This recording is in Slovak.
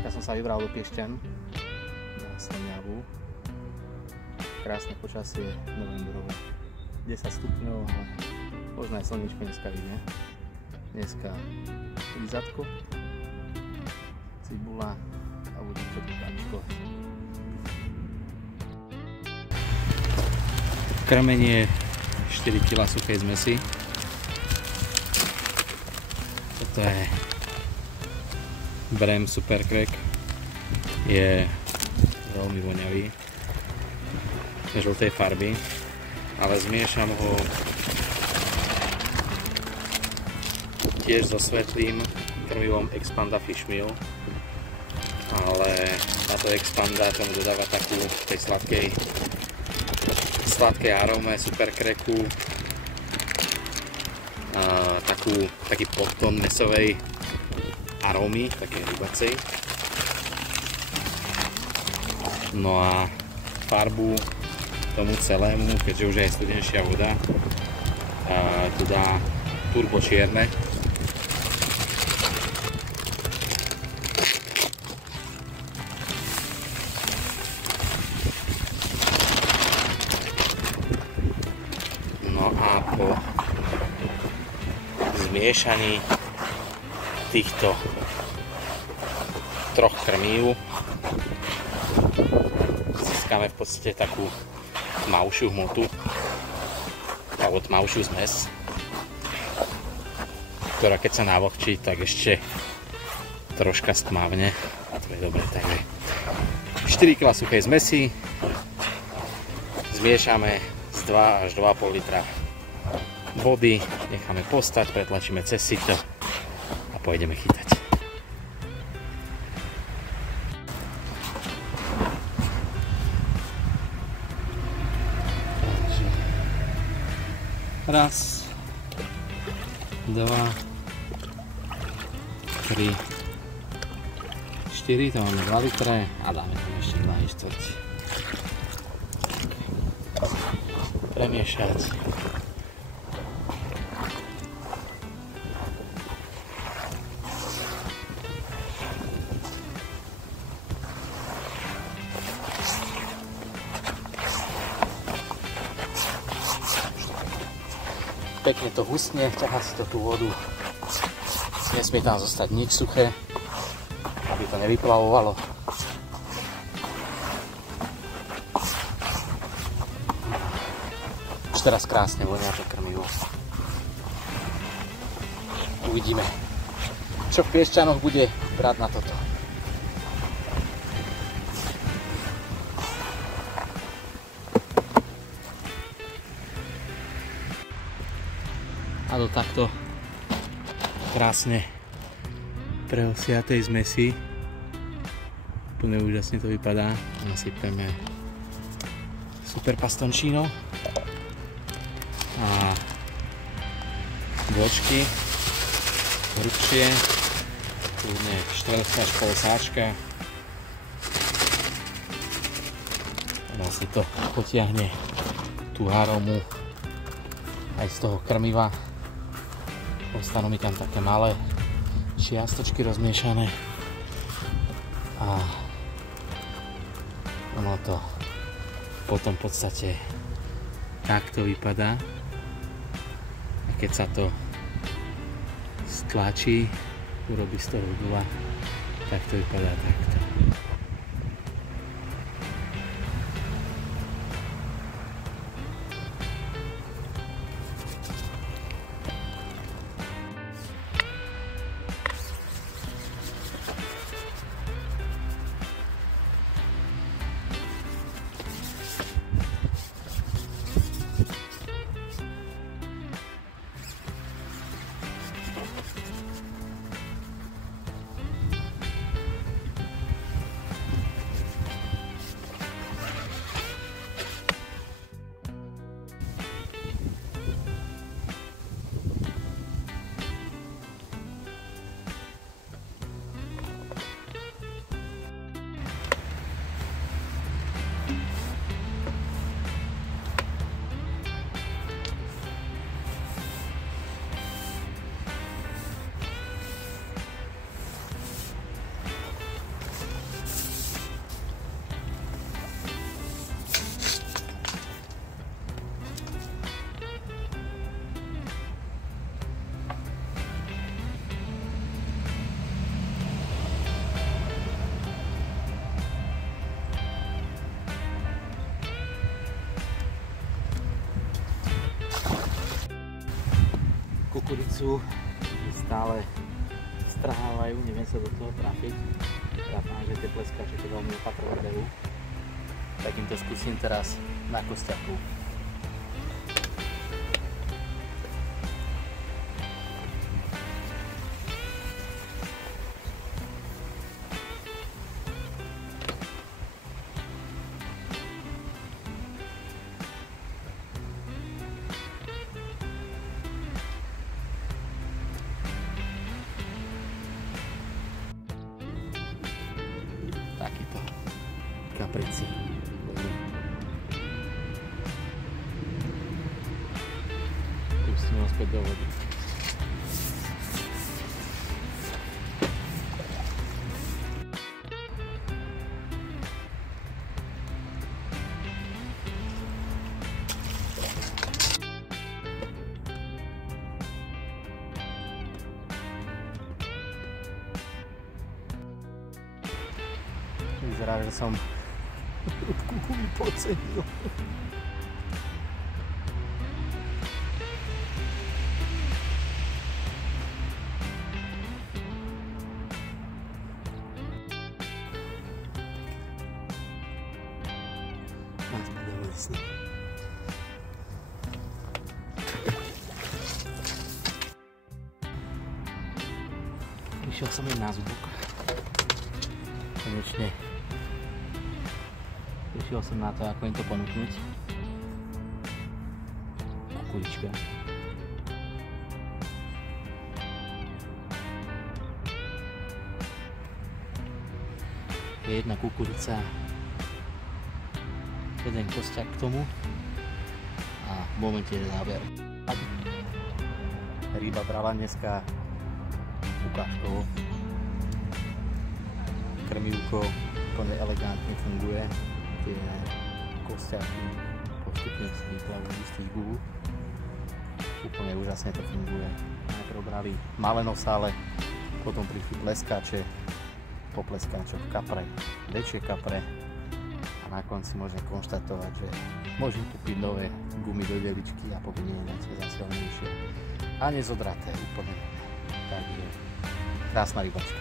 Dneska som sa vybral do Piešťan na Slňavu. Krásne počasie, novembrové, 10 stupňov, ale možno aj slnečko dneska vidne. Dneska lízatko, cibula a bude to tukáčko. Krmenie 4 kg suchej zmesi. Toto je Brem Super Crack. Je veľmi voňavý, žltej farby, ale zmiešam ho tiež so svetlým krmivom Expanda Fish Meal, ale táto Expanda tomu dodáva takú tej sladkej aróme Super Cracku a taký podtón mesovej arómy, takej rybacej. No a farbu tomu celému, keďže už je studenejšia voda, tu dá turbo čierne. No a po zmiešaní týchto troch krmív získame v podstate takú tmavšiu hmotu alebo tmavšiu zmes, ktorá keď sa navlhčí, tak ešte troška stmavne a to je dobre. Takže 4 kg suchej zmesi zmiešame z 2 až 2,5 litra vody, necháme postať, pretlačíme cez sito a pôjdeme chytať. Raz, 2, 3, 4, to máme 2 litre a dáme tam ešte 2,4. Premiešať. Pekne to husne, ťahá si to tú vodu. Nesmie tam zostať nič suché, aby to nevyplavovalo. Už teraz krásne vonia to krmivo. Uvidíme, čo v Piešťanoch bude brať na toto. A do takto krásne preosiatej zmesi úplne úžasne to vypadá. Nasypeme super pastončino a bočky hrubšie, kľudne štvrtka až pol sáčka. Vlastne to potiahne tú arómu aj z toho krmiva. Ostanú mi tam také malé čiastočky rozmiešané a ono to potom v podstate takto vypadá a keď sa to stlačí, urobí z toho gula, tak to vypadá takto. kukuricu stále strhávajú, neviem sa do toho trafiť. Trápam, že tie pleskače keď veľmi opatrne behu. Tak im to skúsim teraz na kostiaku. Takýto kaprici. Pustím ho späť do vody. Vyzerá, že som rúbku podcenil. Naspäť do vody s ním. Išiel som im na zubok. Konečne. Prišiel som na to, ako im to ponúknuť. Kukurička. Je jedna kukurica, jeden kostiak k tomu a v momente je záber. Ryba brala dneska ukážkovo. Krmivko úplne elegantne funguje. Tie kostiaky postupne si vyplavujú z tých gúl. Úplne úžasne to funguje. Najprv brali malé nosále, potom prišli pleskače, po pleskáčoch kapre, väčšie kapre a na konci môžem konštatovať, že môžem kúpiť nové gumy do deličky a povynieňať zase silnejšie a nezodraté úplne. Takže krásna rybačka.